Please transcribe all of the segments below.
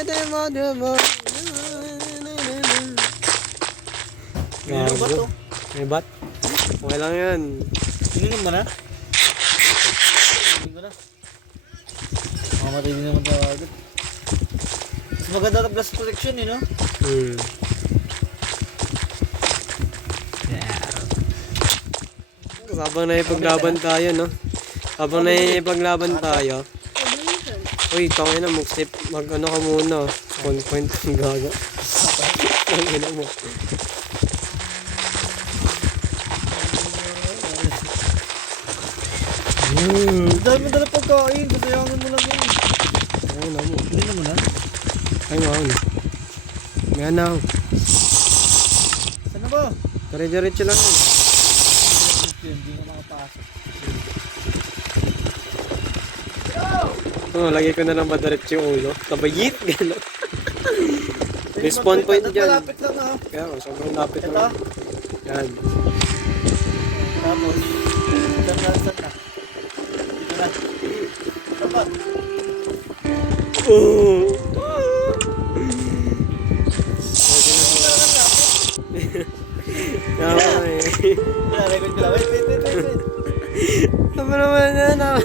May bat to. May bat? Okay lang yan. Ininom ba na? Ininom ko na. Makamatay din naman tayo agad. Mas maganda na blast protection no? Habang naipaglaban tayo, no? Habang naipaglaban tayo. Uy, tangin na, mag-ano ka muna. Point ang gaga. Tangin na mo. Dahil mo dala pagkain, kasayangin mo lang yun. Ayun na mo. Hindi na mo na. Ayun. Ngayon na. Saan na ba? Diretso lang yun. Hindi na makapasok. Lagi ko na lang madiretso yung ulo. Tabayit, gano'n. May spawn point dyan. Malapit lang ha. Kaya, sobrang lapit Ito. lang. Yan. Tapos, saan na? Dito na. Dapat. Tama eh. Record ko lang. Wait. Tama naman na.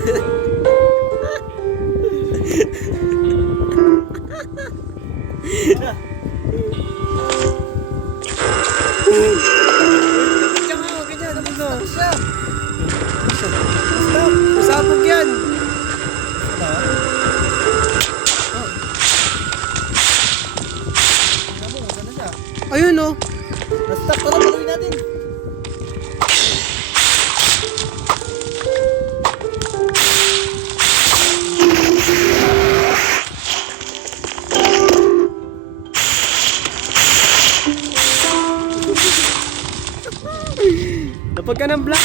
Masabog yan. Ayun o. Na-stuck. Tara, tuloy natin. Napag ka ng black.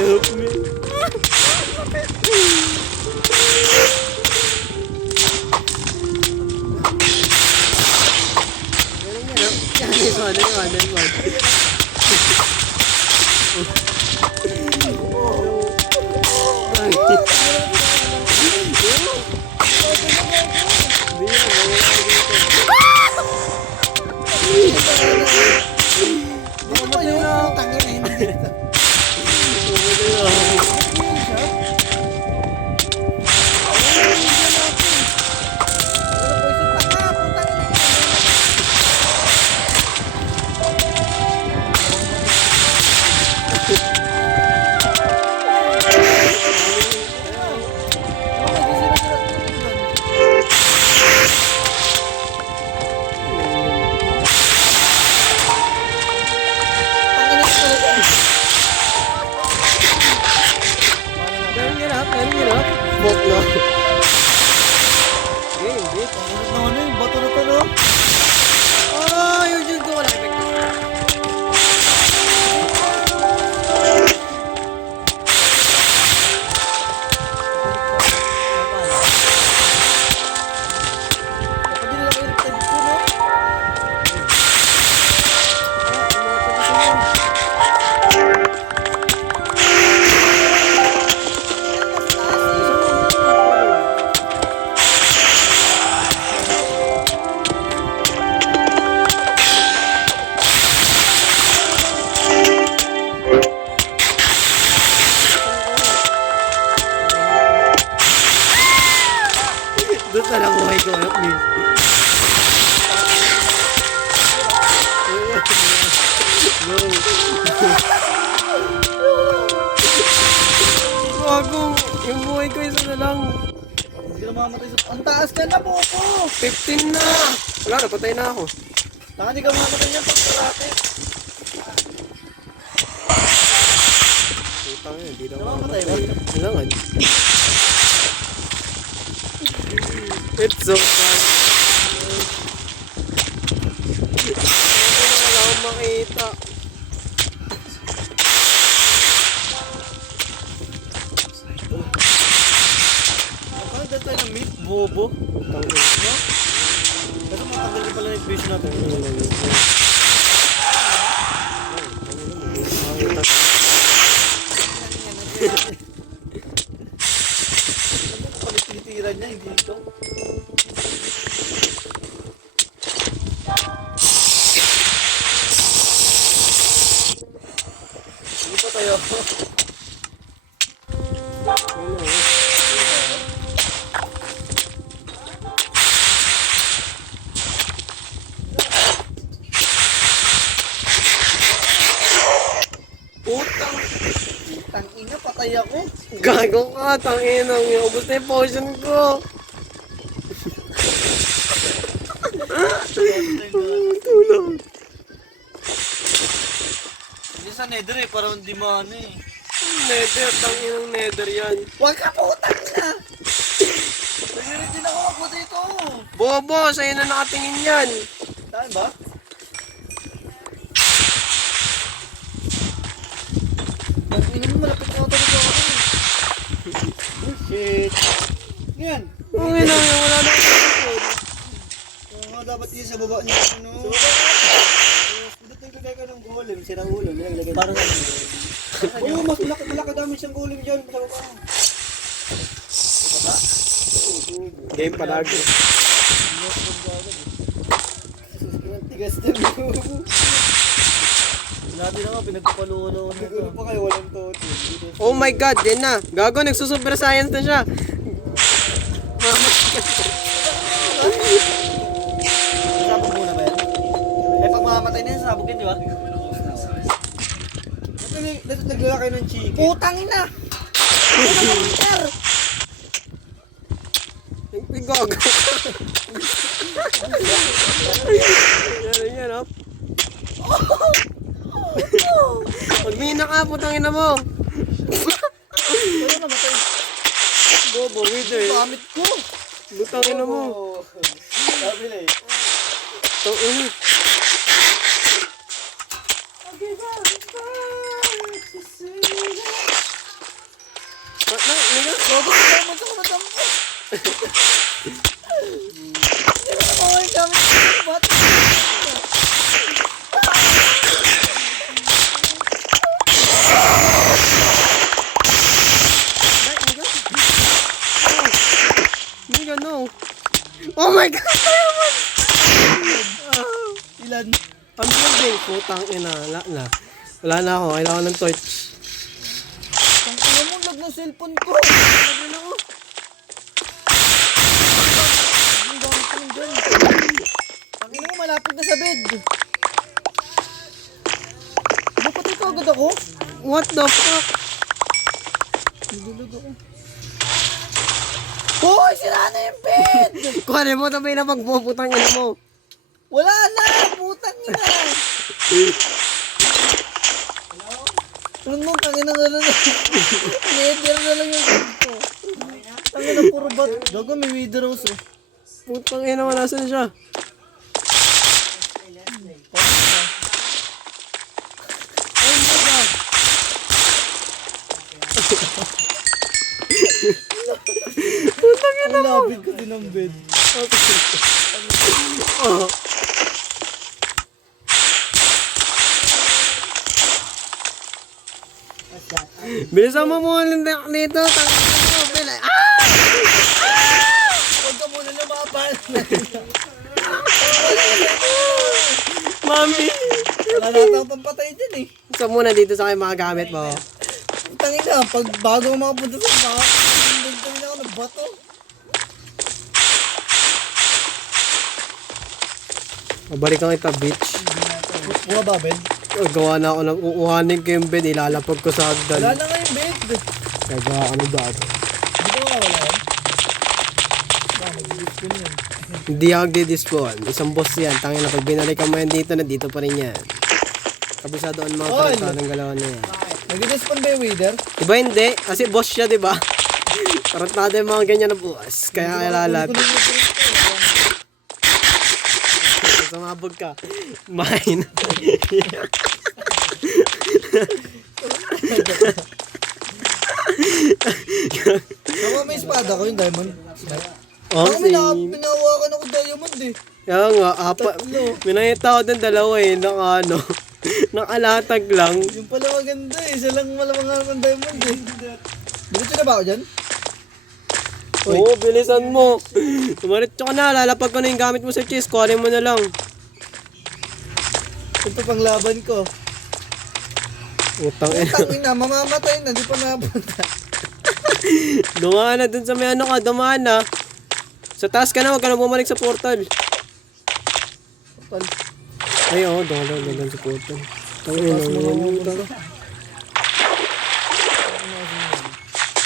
Help me. Smoke na. Game, bitch. Ano yung bato na to, no? Oh, yung shield ko wala effect. Doon na lang buhay ko. Go. Bago. Yung buhay ko isa na lang. Hindi na mamamatay sa... Ang taas ka na, Popo! 15 na. Wala, napatay na ako. Taka, di ka mamamatay niyan pag karate. Putang yun, hindi na Namamatay ba? Kailangan. It's so fun. Wala akong makita. Bakit tayo ng meat? Bobo? Putang yun. No? Pero matanggal din pala yung vision natin. kayo. Putang. Tangina, patay ako. Gago ka, tangin ang ubos na yung potion ko. Tulong. Hindi sa nether eh, parang hindi maano eh. Nether, tangin ang nether yan. Huwag ka putang na! Nagsirit din ako ako dito. Bobo, sa'yo na nakatingin yan. Saan ba? Tangina mo, malapit na ako talaga ako. Bullshit. Yan. Okay lang yan, wala na potion. Oo nga, dapat yun sa baba niya ano. Dito yung lagay ka ng golem, sirang ulo. Nilagay parang ano. Oo, mas malaki dami siyang golem dyan. Sa baba. Game palagi. Tigas na mo. Natin na nga, pinagpapaluan na ito. Pa kayo, walang to. Oh my god, yan na. Gago, nagsusuper science na siya. Sabog muna ba yan? Eh, pag mamamatay na yan, sabog yan, di ba? Naglalakay ng chicken. Putang ina! Gago. Yan, oh. Magmina ka, putang ina mo. Ano namatay? Bobo, wither. Gamit ko! Lutang ina mo. Sabi na eh. Tang ina. Nigga, Bobo, naman sa kumatang ko! Hindi ko naman yung gamit ko. Ba't? nigga, no. Oh my god! Ilan? Ang building, putang ina. Wala na ako, kailangan ng torch. Ang ina mo, lag ng cellphone ko. Sabi na ko. Ang gamit ko lang dyan. Ang ina mo, malapit na sa bed. Napatay ka agad ako? What the fuck? Nagulag ako. Hoy! Sira na yung bed! Kuhanin mo, tabi na pagpuputang ina mo. Wala na! Putang ina! Ano mo, tangin na lang. Nether na lang yung bed ko. Tangin na puro bat. Gago, may wither rose eh. Putang ina mo, nasan siya? Oh my god! Putang ina Ang mo. lapit ko din ang bed. Oh. Bilisan mo muna dito. Tangin mo, Bel. Huwag ka muna lumaban. Mami. Wala na tayong pampatay dyan eh. So muna dito sa aking mga gamit mo. Tangin na, pag bago makapunta sa bahay, nagtangin ako ng bato. Mabalikan kita, bitch. Buha ba, bed? Gawa na ako ng uuhanin ko yung bed. Ilalapag ko sa Wala hagdan. na nga yung bed. Kaya ano dati. Hindi ko wala yan. Nag-discon yun. Hindi ako di-dispawn. Isang boss yan. Tangin na pag binalikan mo yan dito, nandito pa rin yan. Kabisado ang mga Oy! tarata ng galawan na yan. Nag-discon ba yung wither? Diba hindi? Kasi boss siya, diba? Tarantado yung mga ganyan na boss. Kaya ilalat. Sumabog ka. Mine. Nakuha may espada ko yung diamond. Oh, Ako may pinawakan ako diamond eh. Kaya nga, minayita ko ng dalawa eh. Nakalatag lang. Yung pala maganda eh. Isa lang malamang ako ng diamond eh. Diretso na ba ako dyan? Oo, bilisan mo. Tumaritso ka na, lalapag ko na yung gamit mo sa chest. Kuhanin mo na lang. Ito pang laban ko. Utang ina. Tangin na, mamamatay na, di pa napunta. Dumaan na dun sa may ano ka, dumaan na. Sa taas ka na, huwag ka na bumalik sa portal. Pal, Ay, oo, doon sa portal. Tangin taas mo nga na. mapunta.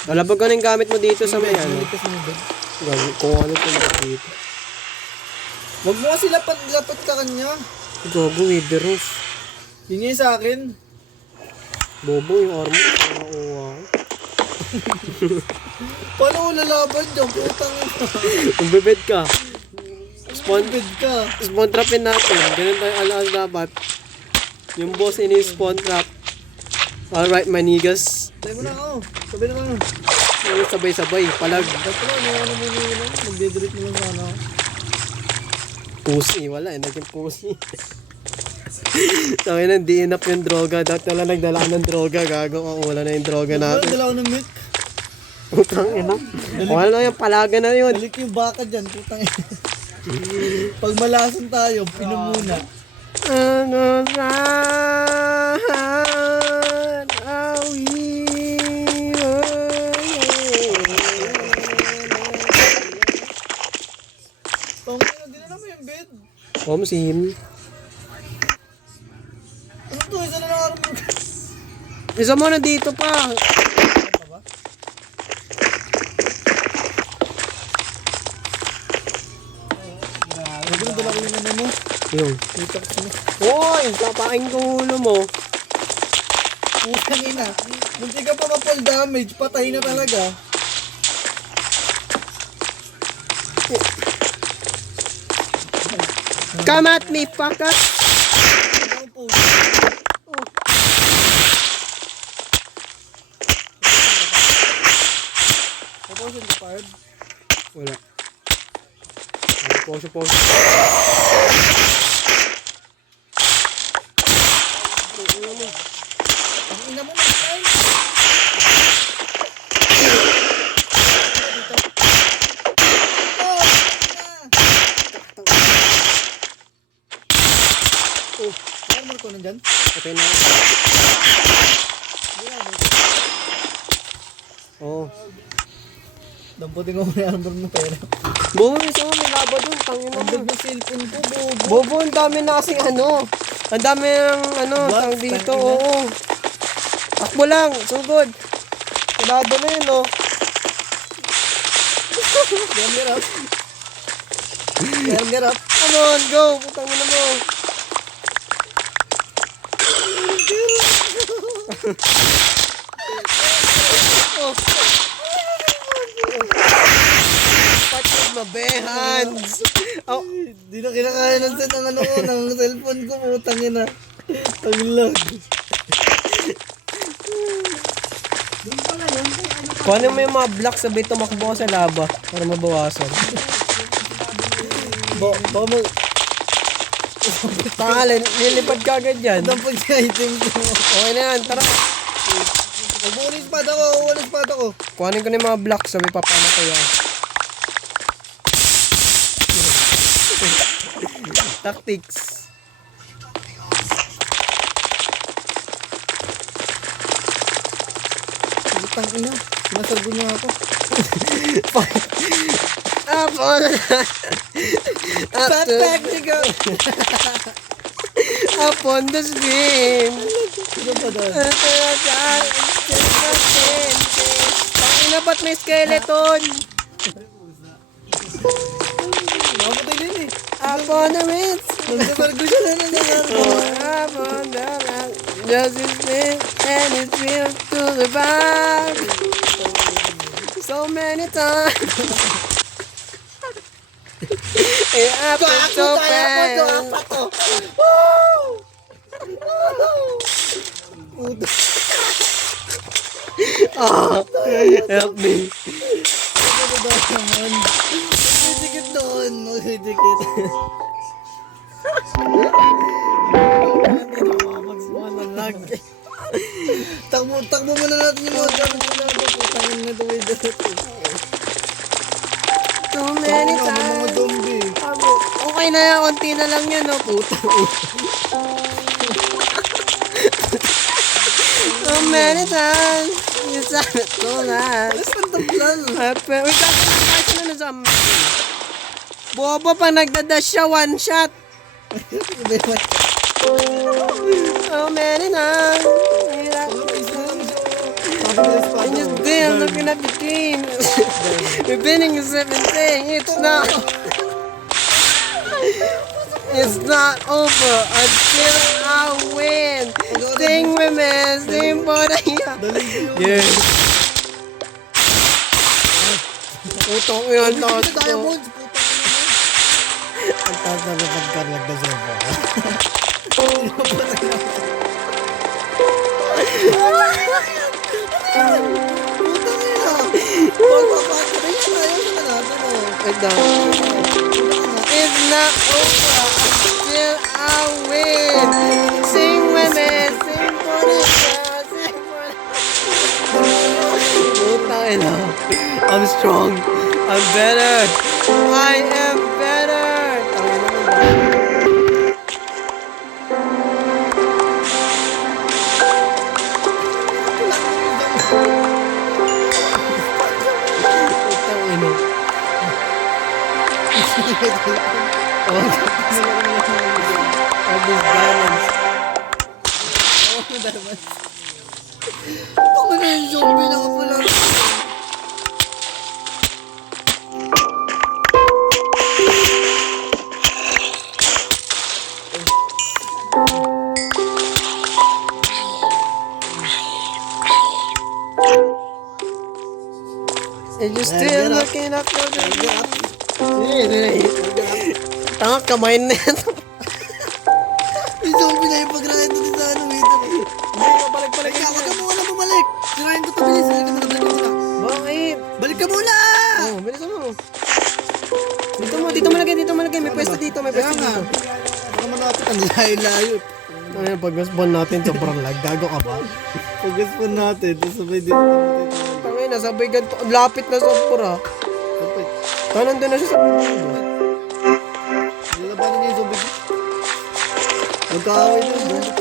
Lalabag ka na yung gamit mo dito sa may ano. Ligtas mo ba? Gago, kung ano ito dito. Huwag mo kasi lapat ka kanya. Gago, Wither Rose. Hingi sa akin. Bobo yung armor. Nakuha ko. Paano ko lalaban dyan? Putang ina. Magbebed ka. Bed ka. Spawn trapin natin. Ganun tayo alas dapat. Yung boss ini-spawn trap. Alright, manigas. Tayo mo na ako. Sabi naman. Yung sabay-sabay. Palag. Ba't ko ano ano muna yun? Magde-delete mo lang sana. Pussy. Wala eh. Naging pussy. Sabi na, di enough yung droga. Dati wala nagdala ka ng droga. Gago ka. Wala na yung droga Wala, natin. dala ko ng milk. Putang ina. Wala na yung palaga na yun. Balik yung baka dyan. Putang ina. Pag malasan tayo, pinom muna. Ano saan awi Tangin na, di na naman yung bed. Sim. Ano to? Isa na lang araw mo. Isa mo na dito pa. Sabi na dala ko yung ano mo. Yung. Dito ko mo. Hoy! Kapain ko ulo mo. Putang ina. Munti ka pa ma-fall damage. Patay na talaga. Come at me, fucker! Ano po? Potion ka, Parb? Wala. Potion. Ang ina mo, Marcel! Armor ko nandyan? Patay na. Oo. Damputin ko muna yung armor mo pera. Bobo, isa mo may laba dun. Tangin mo. Ang bag ng cellphone ko, bobo. Bobo, ang dami na kasing ano. Ang dami ng ano, What? tang dito. Tangina. Oo. Takbo lang. Sugod. Laba na yun, oh. Yan, garap. Come on, go. Putang ina mo. Touch with my bare hands. Oh, Di na kinakaya ng set ang ano ko, ng cellphone ko, putang ina. Ang lag. kuhanin mo yung mga blocks sabay tumakbo ka sa lava para mabawasan. Baka mo, Tangalin, lilipad ka agad yan. dampag yung item ko. Okay na yan, tara. Huwag mo ulit espada ko, ulit espada ko. Kuhanin ko na yung mga blocks sabay papamatay ako. Tactics. Putang ina, sinasargo niya ako. Upon Bad technical! upon the screen. Ano pa doon? Tangina, ba't may skeleton? Mamatay din eh. Upon the rinse. Nagsasargo siya na nangyayari. Upon the rock. Just his name and his will to the back. So many times. It happened so fast. Help me. Ano ba naman? Magdidikit doon, magdidikit. Hindi na makapag-spawn ng lag. Takbo muna natin yung mga gamit ko na ito. Putangin na ito with the Too many mga times. zombie. Okay na yan, konti na lang yan, no, puta. So many times. You said it so nice. Alas ng tamplan. Happy. Wait, ako na kasi na sa Bobo pag nagdadash siya, one shot. So many times. And just there looking at the team. We're winning 17. It's not. It's not over until I win. Sing with me, sing for the year. Yeah. Putong yun, taas ko. Diamonds, ang taas na pagkarlag na server. Putang ina. Pagpapasa na yun. Ayaw sa kanata mo. It's not over until I win. Sing with me, sing for the year, sing for the Putang ina. I'm strong. I'm better. I am better. All these diamonds. Ako na yung zombie na ako lang. And you're still looking up your Tanga, kamay na yan. Yung zombie na yung pag-ride doon sa ano, wait. Balik. Kaya wag ka muna bumalik. Sirahin ko ito, bilis. Balik ka muna. Bakit? Balik ka muna! Oh, bilis mo. Dito mo lagay. May pwesto dito. Baka manapit ang layo-layo. Ayun, pag-gaspan natin, sobrang lag. Gago ka ba? Pag-gaspan natin, tapos sabay dito natin. Tangin, nasabay ganito. Ang lapit na sobra. Kapit. Nandun na siya sa Lalabanan niya yung zombie. Magkaaway na yung zombie.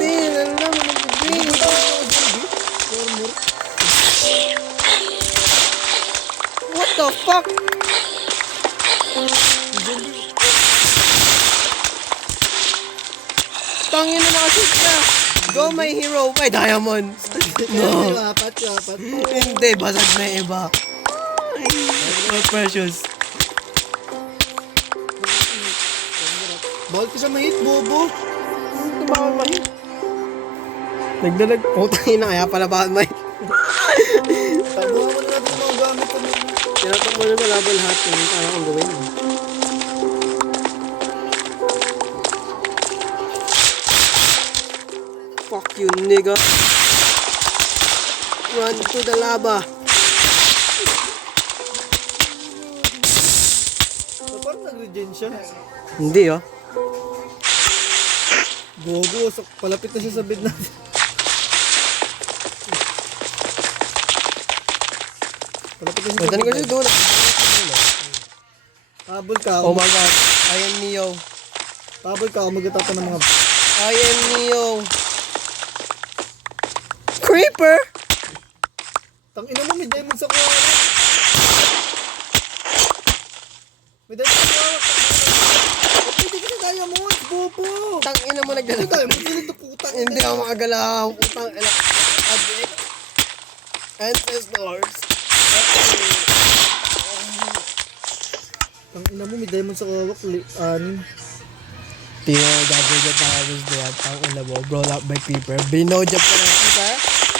What the fuck? Tangin na nakashoot na. Go my hero. Ay, diamond. No. Apat. Hindi, basag na yung iba. My precious. Bawal ko siya mahit, bobo. Ito ba akong mahit? Nagdalag. Putang ina, kaya pala ba mahit? Tabuhan mo na natin mga gamit ko. Tinatak mo na malaban lahat yung kaya kong gawin. Fuck you, nigga. Run to the lava. Parang nag-regen siya. Hindi ah. Gogo, palapit na siya sa bed natin. Palapit na siya Pwede ko siya doon. Habol ka. Oh my god. I am Neo. Habol ka, magatata ng mga... I am Neo. Creeper? Tangina mo, may diamond sa kuha. May diamond sa kuha. Pwede ka sa diamond, bobo. Tangina mo May nagdala. diamond, sila ito putang. Hindi ako makagalaw. Putang ina. Adik. Ancestors. Tangina mo, may diamond sa kuha. Anim. Tino, gagawin na tapos doon. Tangina mo, blown up by creeper. Binojab ka ng creeper.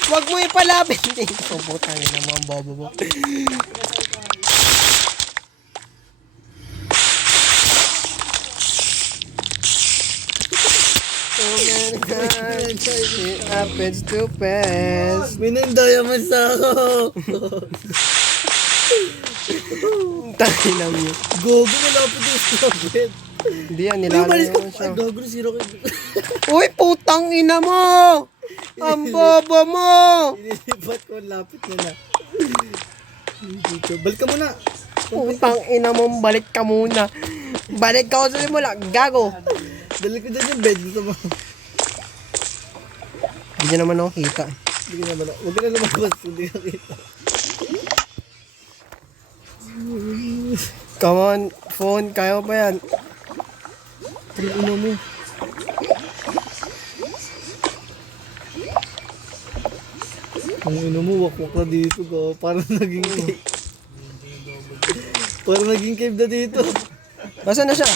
Huwag mo ipalapit dito. Putang ina mo ang bobo mo. It happens too fast. May diamond sa ako. Tangina mo. Gogo, malapit din sa bed. Hindi yan, Ay, nilalaro umalis ka. mo siya. Ay, gogo, zero ka. Uy, putang ina mo! Ang bobo mo! Inilipat ko, lapit na na. Dito. Balik ka muna. Putang ina mo, balik ka muna. Balik ka sa simula, gago. Dali ko dyan yung bed. Gusto mo. Hindi niya naman ako kita. Hindi ka naman. Huwag ka na lumabas. Hindi ka kita. Come on, phone. Kaya mo pa yan. Ang ina mo. Ang ina mo, wakwak na dito ka. Parang naging cave. Parang naging cave na dito. Nasaan na siya?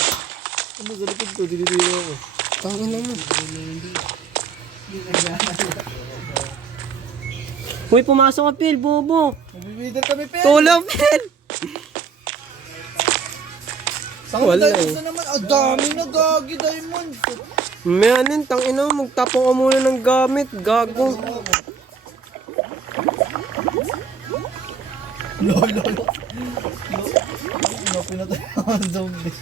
Ano sa likod ko? Tinitira ako. Tangin na mo. Uy, pumasok ka, Phil. Bobo. Mabibidan kami, Pen. Tulong, Phil. Wala Wala diamonds na naman. Ang dami na gagi diamonds. May anin, tangina mo. Magtapong ka muna ng gamit. Gago. Lolo. Pinatay ang zombie.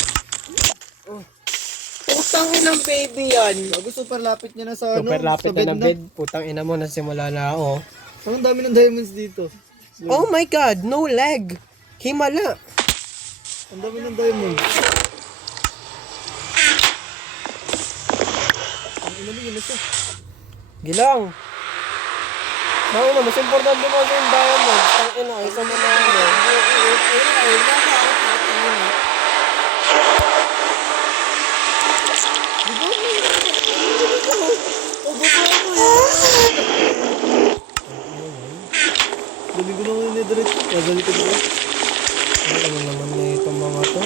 Putang inang baby yan. Bago super lapit niya na sa ano. Super lapit sa na ng bed. Putang ina mo, nasimula na ako. Ang dami ng diamonds dito. Oh my God, no leg. Himala. Ang dami ng diamonds. Ang ina mo, yun na siya. Gilang. Tang ina, mas importante mo sa yung diamond. Tang ina, isa mo na ako. Galing ko naman yung netherite. Kagalit ko ba? Ano naman na itong mga to?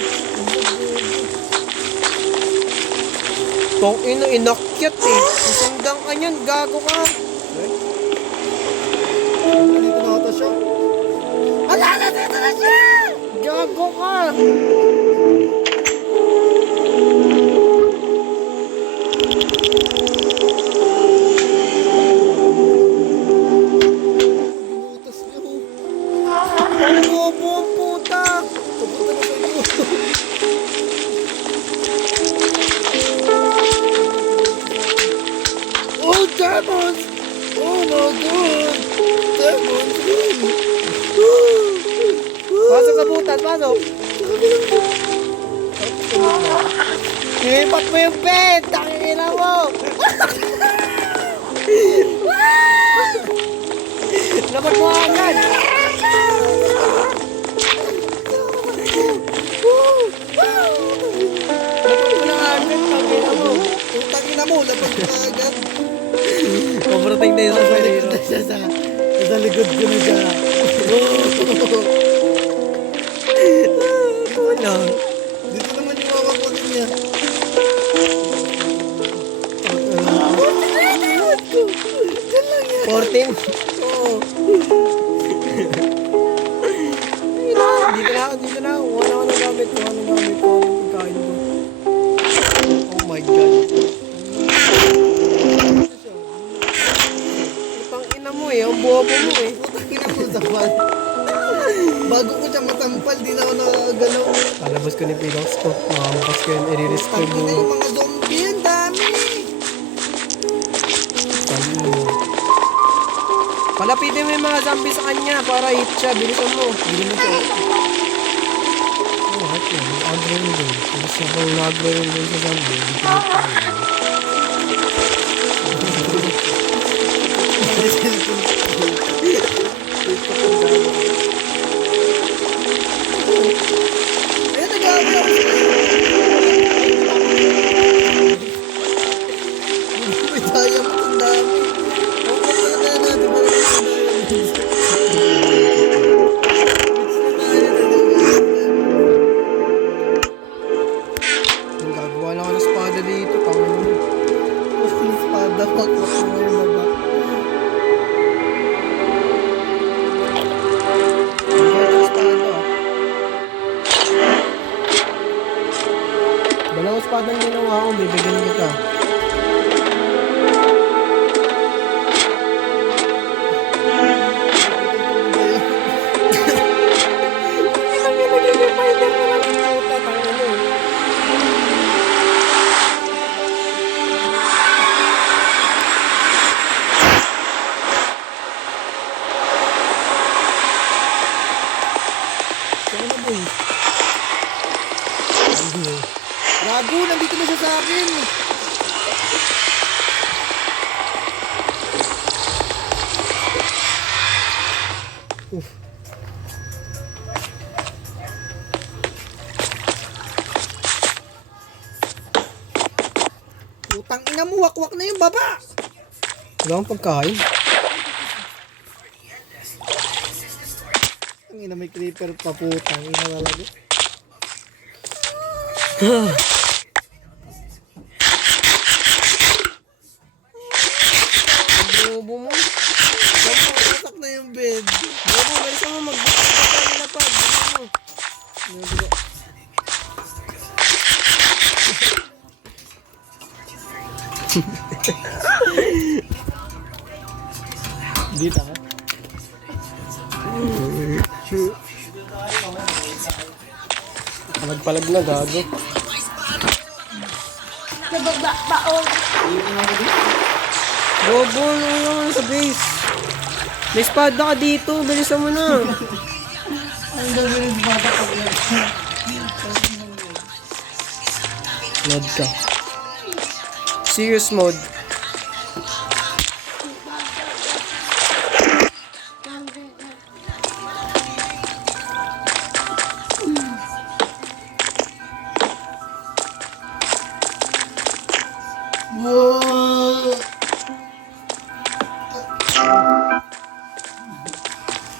Tong ina, inakyat eh. Susundang ka niyan, gago ka. Dito na ata siya. Wala na, dito na siya! Gago ka! Binutas niya ho. Ano bobo ang puta? Papunta na sa iyo. Oh, diamonds! Oh my God! Diamonds! Pasok sa butas, pasok! Ilipat mo yung bed! Tangina mo! Lapat mo agad! Lapat mo na agad! Tangina mo! Putang ina mo, lapag ka agad. Overtake na yung Sa sasali. likod na siya sa likod ko na siya. Wala. Dito naman yung makapakin niya. 14? Oo. Dito na ako, dito na ako. Wala ko ng gamit. Wala ng gamit ko. Pagkain ko. Oh my God. Putang ina mo eh. Ang bobo mo eh. Putang ina mo sa pan. Bago ko siya matampal, di na ako nakagalaw. Palabas ko ni Pilox ko. Makamukas ko yun. I-risk ko Tangin na yung yung mga zombie, ang dami. Palapitin mo yung mga zombie sa kanya para hit siya. Bilisan mo. Bilisan mo siya. Oh, hot yun. Mag-agro din. Bilis na kung nag-agro din sa zombie. Hindi ko Ayun, nag-aabay ako sa may diamond, ang dami. Oo, pala na natin pala yung diamond. Gagawa lang ako ng espada dito. Tangan mo. Ang espada, wakwak mo yung baba. Gagawa ng espada ah. Dalawang espada ang ginawa ko. Bibigyan kita. Gago, nandito na siya sa akin. Tangina mo, wakwak na yung baba. Wala kang pagkain. Ang ina may creeper pa putang ina talaga. Bobo mo. Pasak na yung bed. Bobo, galis mo magbukay nila pa. Bobo mo. Dito ka? Palag-palag na gago. Bobo lang sa base. May espada ka dito. Bilisan mo na. Ang gagawin sa bata pag yan. Load ka. Serious mode.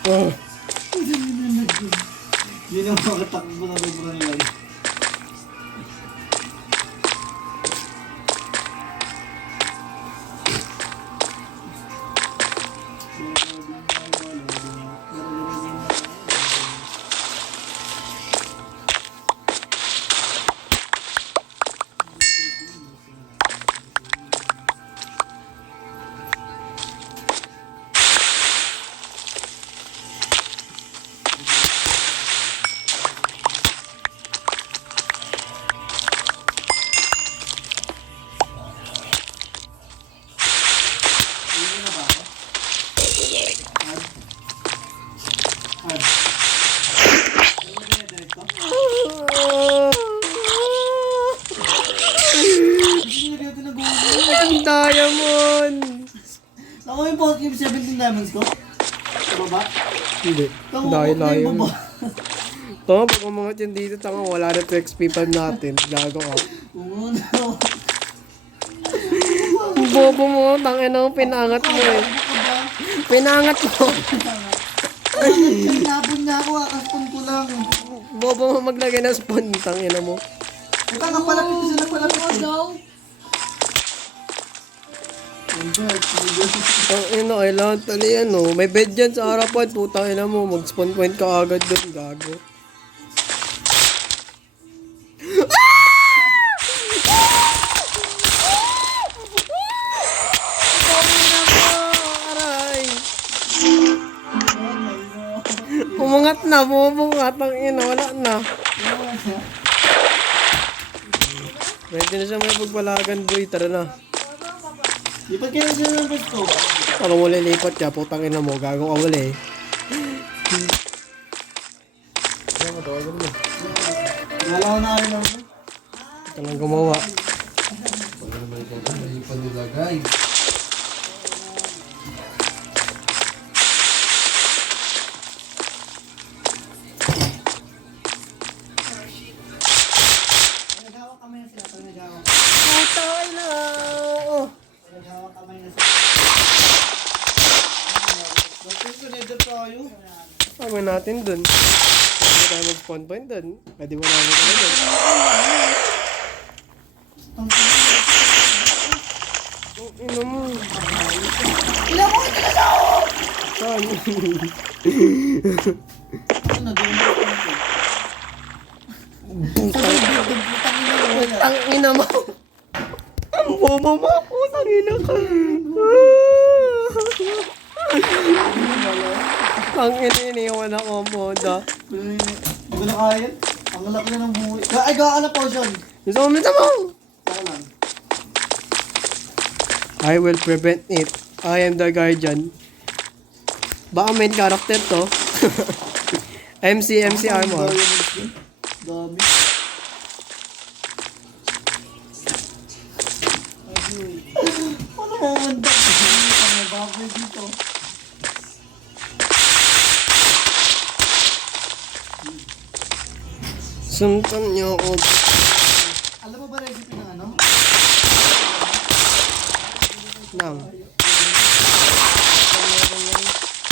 Wow! Yun ang mga takbo na sobrang lang. Ang diamond! Ako yung post yung 17 diamonds ko? Sa baba? Hindi. Layo-layo. Tama, pag umangat yan dito, tanga, wala na to XP pa natin. Gago ka. Bobo mo, tangin na pinangat mo eh. Pinangat mo. Nabon niya ako, akaspon ko lang. Bobo mo maglagay ng spawn, tangin na mo. Ito nga palapit ko sila palapit. Tangin na, kailangan tali yan oh. May bed dyan sa harapan, putang ina mo. Mag-spawn point ka agad doon, gago. Umangat na, bumabungat ang ina, wala na. Pwede na siya may pagpalagan, boy, tara na. Lipat kayo sila ng best ko. Ako mo lilipat ka, putang ina mo, gagong awali eh. Wala ko na alam mo. Ito lang gumawa. Naghawa kamay na sila. Pag naghawa. Putang ina! Naghawa kamay na sila. Bakit ko nether tayo? Tama natin dun. Pwede tayo mag-spawn point dun. Pwede mo namin kami dun. Oh, ina mo. Ilang mo ito na tao! Saan? Ano na, doon mo ito. Ang ina mo. Ang bobo mo. Putang ina ka. Ang iniiwan ako mo da. Hindi ko na kaya. Ang laki na ng buhay. Ay, gawa ka na potion. Gusto mo minta mo? Saka lang. I will prevent it. I am the guardian. Baka main character to. MC Armor. Dami. Ano mo manda? Ano baboy dito? Suntan niyo ako. Alam mo ba recipe ng ano? Nang.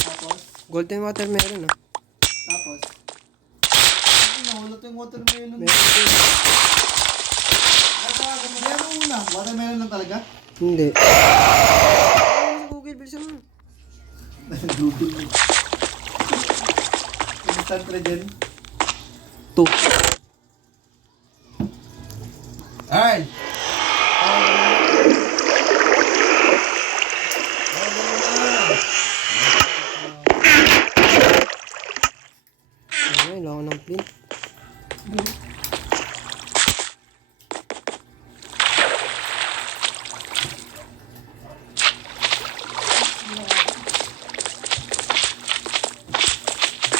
Tapos, Golden water meron ah. tapos. Ay, nawala to yung watermelon. Meron din. Meron una. Watermelon lang talaga? Hindi. Ano sa Google? Bilisan mo. Google mo. Instant regen. 2. Alright. Ay, lang ng flint.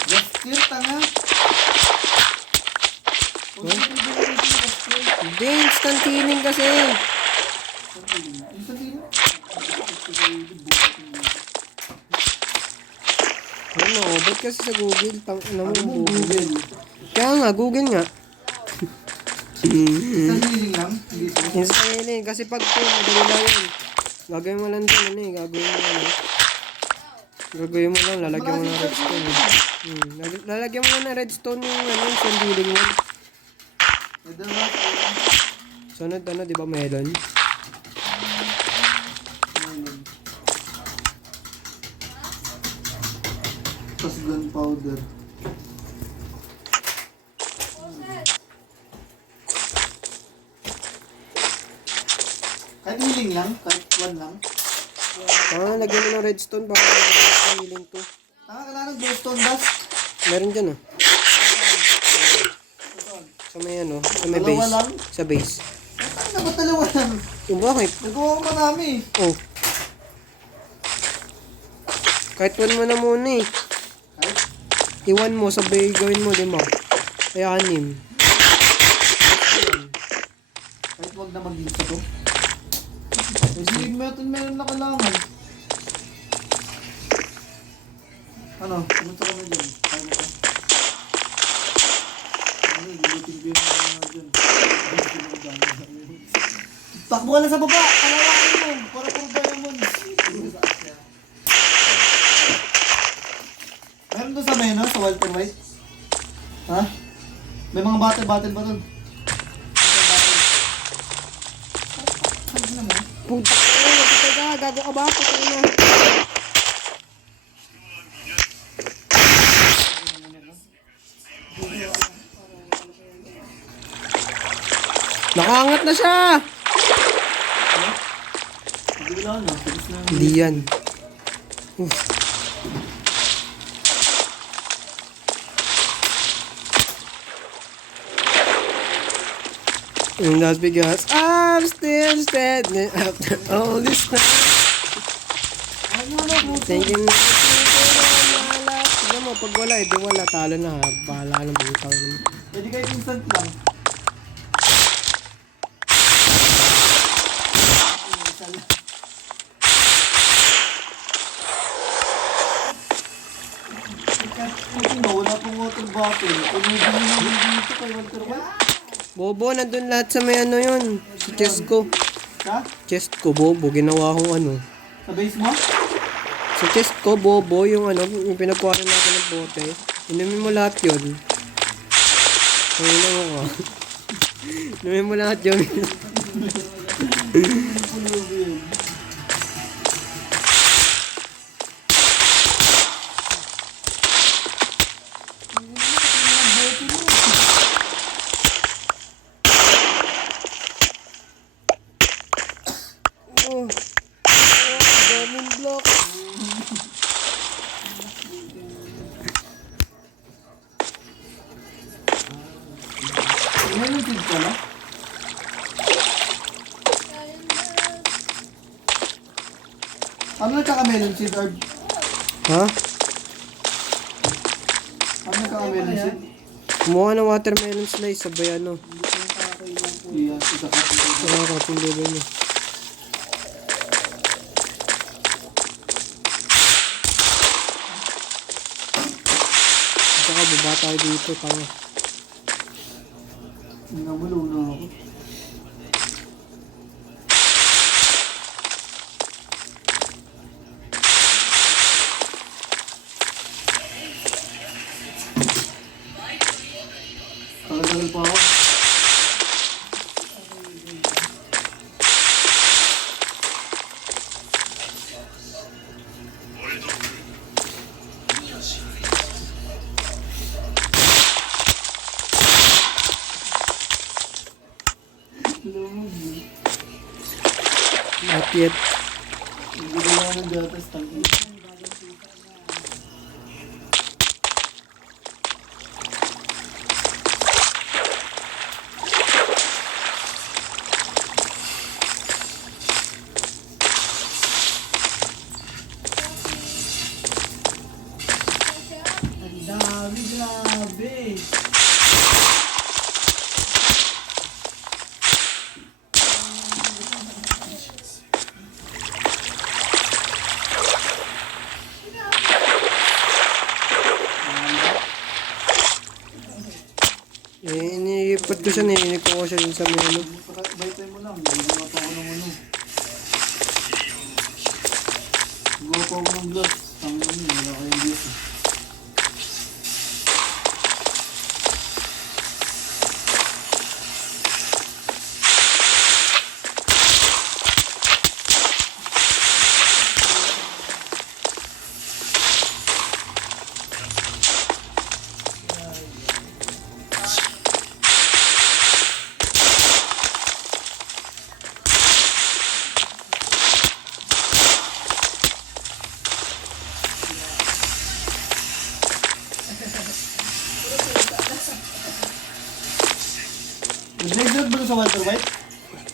Just kill, tanga. Hindi, instant healing kasi. Instant healing? Ano, ba't kasi sa Google? Ano mo Ano mo, Google? Google? Kaya nga, Google nga. Instant healing lang? Hindi ito. Instant healing. Kasi pag ito, madali lang yun. Gagawin mo lang din, ano eh. Gagawin mo lang. Gagawin mo lang, lalagyan mo ng redstone. Lalagyan mo lang ng redstone yung ano, instant healing mo. Sunod, ano, di ba melon? Tapos gunpowder. Kahit healing lang? Kahit one lang? Lagyan mo ng redstone baka ng healing to. Kailangan ng glowstone dust. Meron dyan ah. Sa may ano, sa may Dalawa base. lang? Sa base. Ano ba dalawa lang? Yung bakit? Nagawa ko marami. Oh. Kahit one mo na muna eh. Kahit? Iwan mo, sabay gawin mo, di ba? Kaya 6. Kahit wag na mag-isa to. Kasi meron na kailangan. Ano? Pumunta kami dyan. Kaya mo ka? Ano? Lulutin ko yung mga dyan. Takbo ka lang sa baba! Kalawain mo! Para puro diamonds! Meron doon sa mena, sa Walter White? Ha? May mga battle ba doon? Sabi naman. Puta ko, magkita ka, gago ka ba? Puta na. Nakaangat na siya! Hindi wala na. Bilis na. Hindi yan. And that's because I'm still standing after all this time. Ano na po? Thinking na my life. Tignan mo, pag wala, di wala. Talo na ha. Bahala ka ng butaw naman. Pwede kahit instant lang. Wala pong water bottle. Pinubili namin dito kay Walter White. Bobo, nandun lahat sa may ano yun. Sa chest ko. Ha? Chest ko, Bobo. Ginawa kong ano. Sa base mo? Sa chest ko, Bobo, yung ano, yung pinagkuha natin ng bote. Inumin mo lahat yun. Ayun mo ko. Inumin mo lahat yun. Oh. Daming block. Melon seed ka na? Ano nagkaka-melon seed, Ard? Ha? Ano nagkaka-melon seed? Kumuha ng watermelon slice, sabay ano. Iya, isa ka. Nakakapong level mo. Saka baba tayo dito, tanga. Namulo na ako. Not yet. Hindi ko lang ng gatas. Tangin. Ang dami, grabe. Inipot ko siya, nilinig ko siya dun sa menu. Baytay mo lang. Gawa pa ako ng ano. Gawa pa ako ng glass. Tangin yun. Wala kayong glass eh. Nag-vlog ba sa Walter White?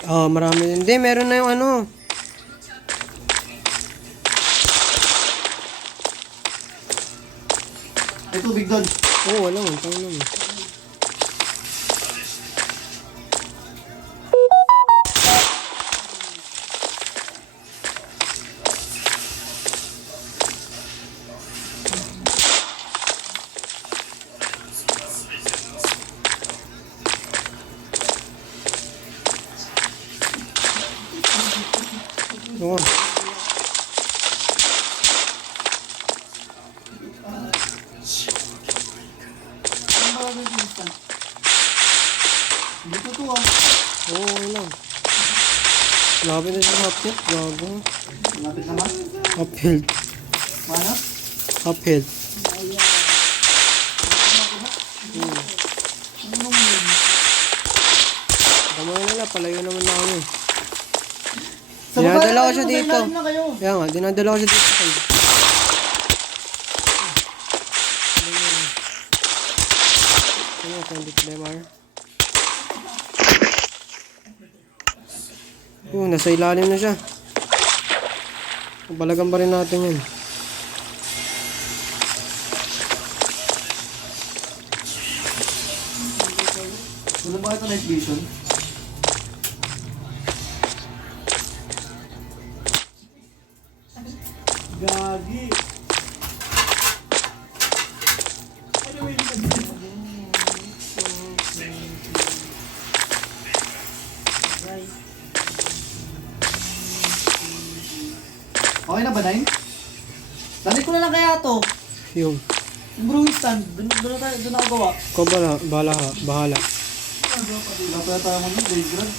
Oh, marami din. Hindi, meron na yung ano. May tubig doon. Oo, wala mo. Tayo naman. Oo. Ano ba ang instant? Hindi ko to ah. Oo, wala. Lapit na siya uphill. Gago. Malapit naman. Uphill. Mana? Uphill. Anong yun? Kamay na lang. Palayo naman na kami. Sa baba Dinadala ko na siya kayo, dito. sa ilalim na kayo. Kaya nga, dinadala ko siya dito. Ano ito, hindi clever. Nasa ilalim na siya. Balagan pa rin natin yan. Wala ba ito night vision? Gagi. Okay na ba, Nine? Dali ko na lang kaya to. Yung, Yung brewing stand, doon ako gawa. ko bahala. Wala pa tayo mo yun, Daygrad.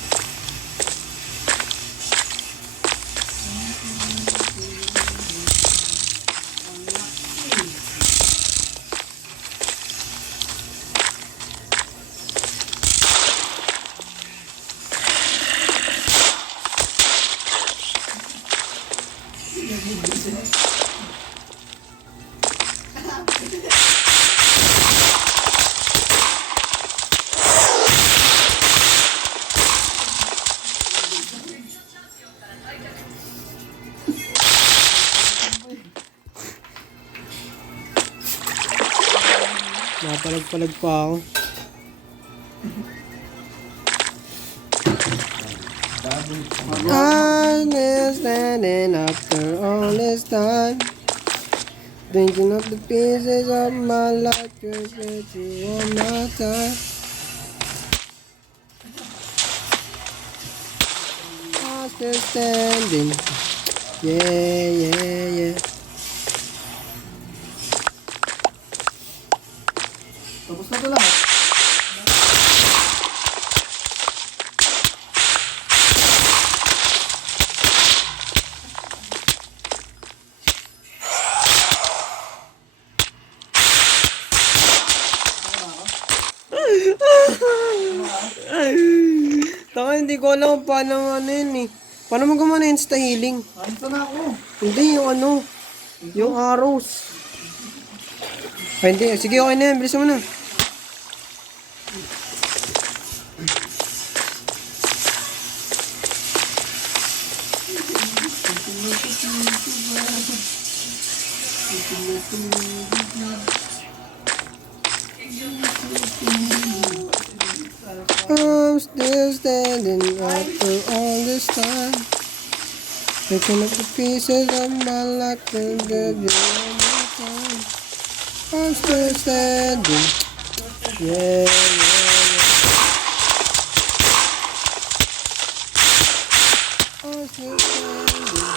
Napalag-palag pa ako. I'm standing after all this time, thinking of the pieces of my life, just with you on my time. I'm still standing, yeah. Tapos na to lahat. Taka, hindi ko alam kung paano ano yun eh. Paano mo gumana insta healing? Anto na ako. Hindi, yung ano. Yung arrows. Ay, hindi. Sige, okay na yan. Bilisan mo na. I'm still standing after all this time. Picking up the pieces of my life and give you one more time. I'm still standing. Yeah, yeah, yeah. I'm still standing.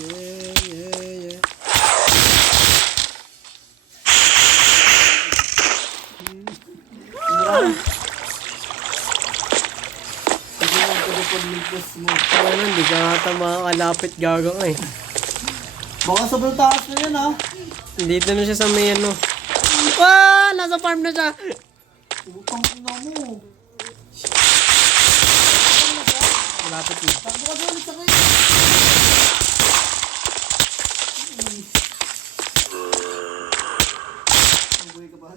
Yeah, yeah, yeah. Ano, hindi ka ata makakalapit gago eh. Baka sobrang taas na yan ha. Dito na siya sa may ano. Ah! Nasa farm na siya! Utang na mo. Malapit na. Takbo ka doon sa kayo. Buhay ka ba?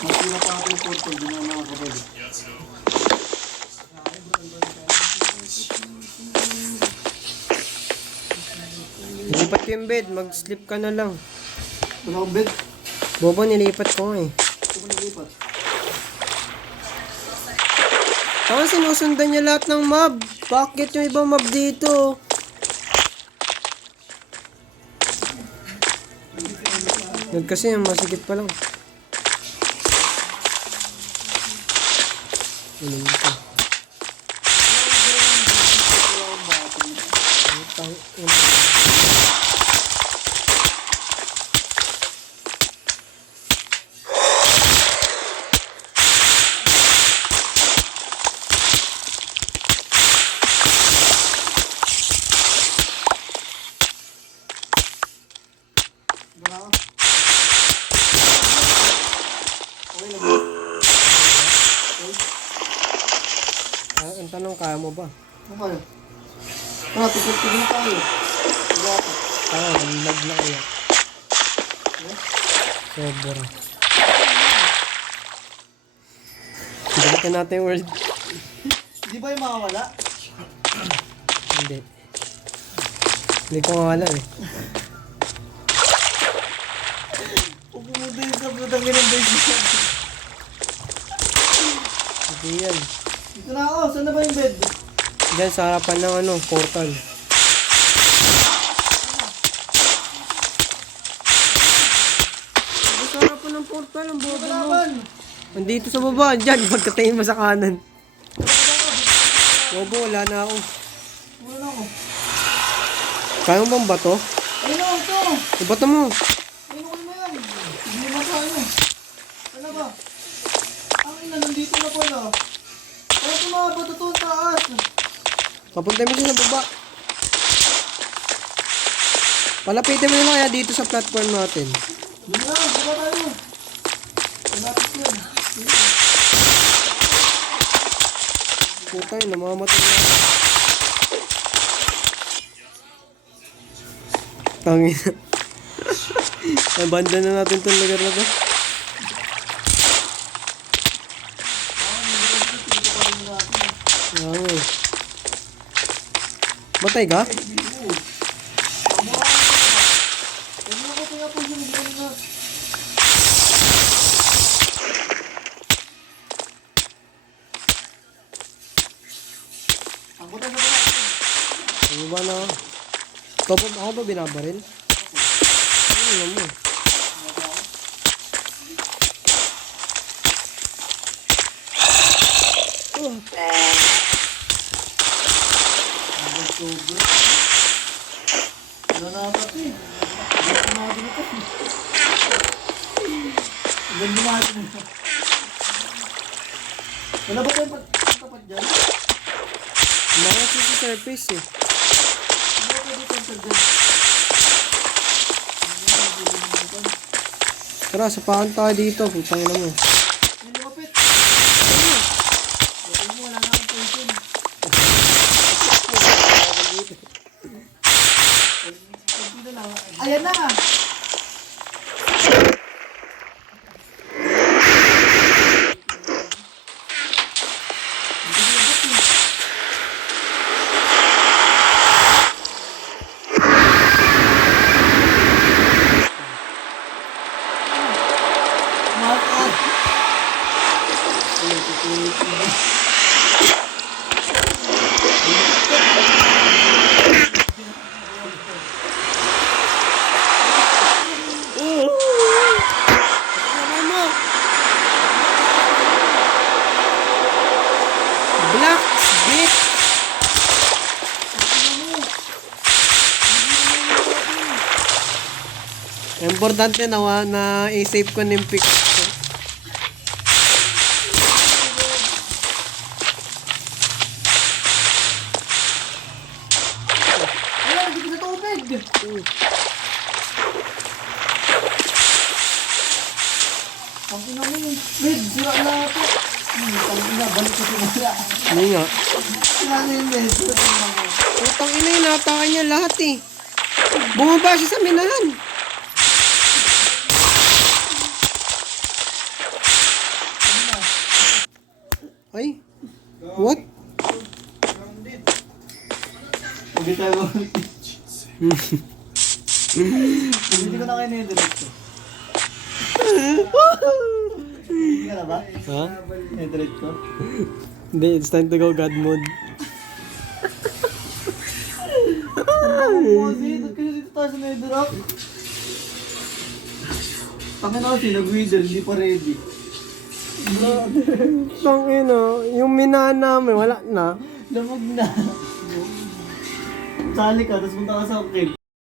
Masira pa ako yung portal. Di na nakakabalik. Nilipat ko yung bed. Mag-sleep ka na lang. Wala akong bed. Bobo, nilipat ko eh. Ito ba nalipat? Saka sinusundan niya lahat ng mob. Bakit yung ibang mob dito? Yun kasi yung masigit pa lang. Ano ito? Ang tanong, kaya mo ba? Okay. Tara, tigil tayo. Dapat. Kaya, lag na kaya. Sobra. Sigalitan natin yung word. Di ba yung makawala? Hindi. Hindi ko mawala eh. Huwag pumunta yung sablutang ganun ba yung Hindi yan. Dito na ako. Saan na ba yung bed? Diyan sa harapan ng ano, portal. Sa harapan ng portal, ang bobo mo. Kalaban! Andito sa baba, dyan, pagkatingin mo sa kanan. Bobo, wala na ako. Wala na ako. Kaya mo bang bato? Ayun na, ito! Ibato mo. Ayun ko na yan. Hindi na tayo. Ano ba? Ang ina, nandito na pala. Kaya tumaba ito ang taas. Papunta mo siya sa baba. Palapitin mo na lang kaya dito sa platform natin. Yun na, baba tayo. Malapit yan. Putay, namamatay na. Tangin. Nabanda na natin itong lugar na to. Wow. Matay ka? Ayun ako, kaya po yung hindi na. Ang buta sa baba. Ano ba na? Ikaw ba, ako ba binabaril? Ano mo? Oh. Wala na pati. Wala na natin ito. Ganda natin. Wala ba tayong tapat dyan? Mga sa surface eh. Wala ba tayong tapat dyan? Tara, sapakan tayo dito. Putang ina mo. Hindi kapit. ayan na. Black Beat. Importante na i-save ko ng pic ko. Wala, hindi ko na tubig. Ang ina mo yung bed, sira na ito. Ang ina, balik ko sila. Hindi nga. Sira na yung bed, sira na ako. Utang ina yun, natakan niya lahat eh. Bumaba siya sa minahan. Ay, what? Hindi tayo hindi ko na kayo na-direct ko. Hindi ka na ba? Ha? Na-direct ko? Hindi, it's time to go God mode. Kasi, doon kasi dito tayo sa na-direct. Tangin ako, nag-wither, hindi pa ready. Tang ina, yung minahan namin, wala na. Lamog na. Sali ka, tapos punta ka sa akin.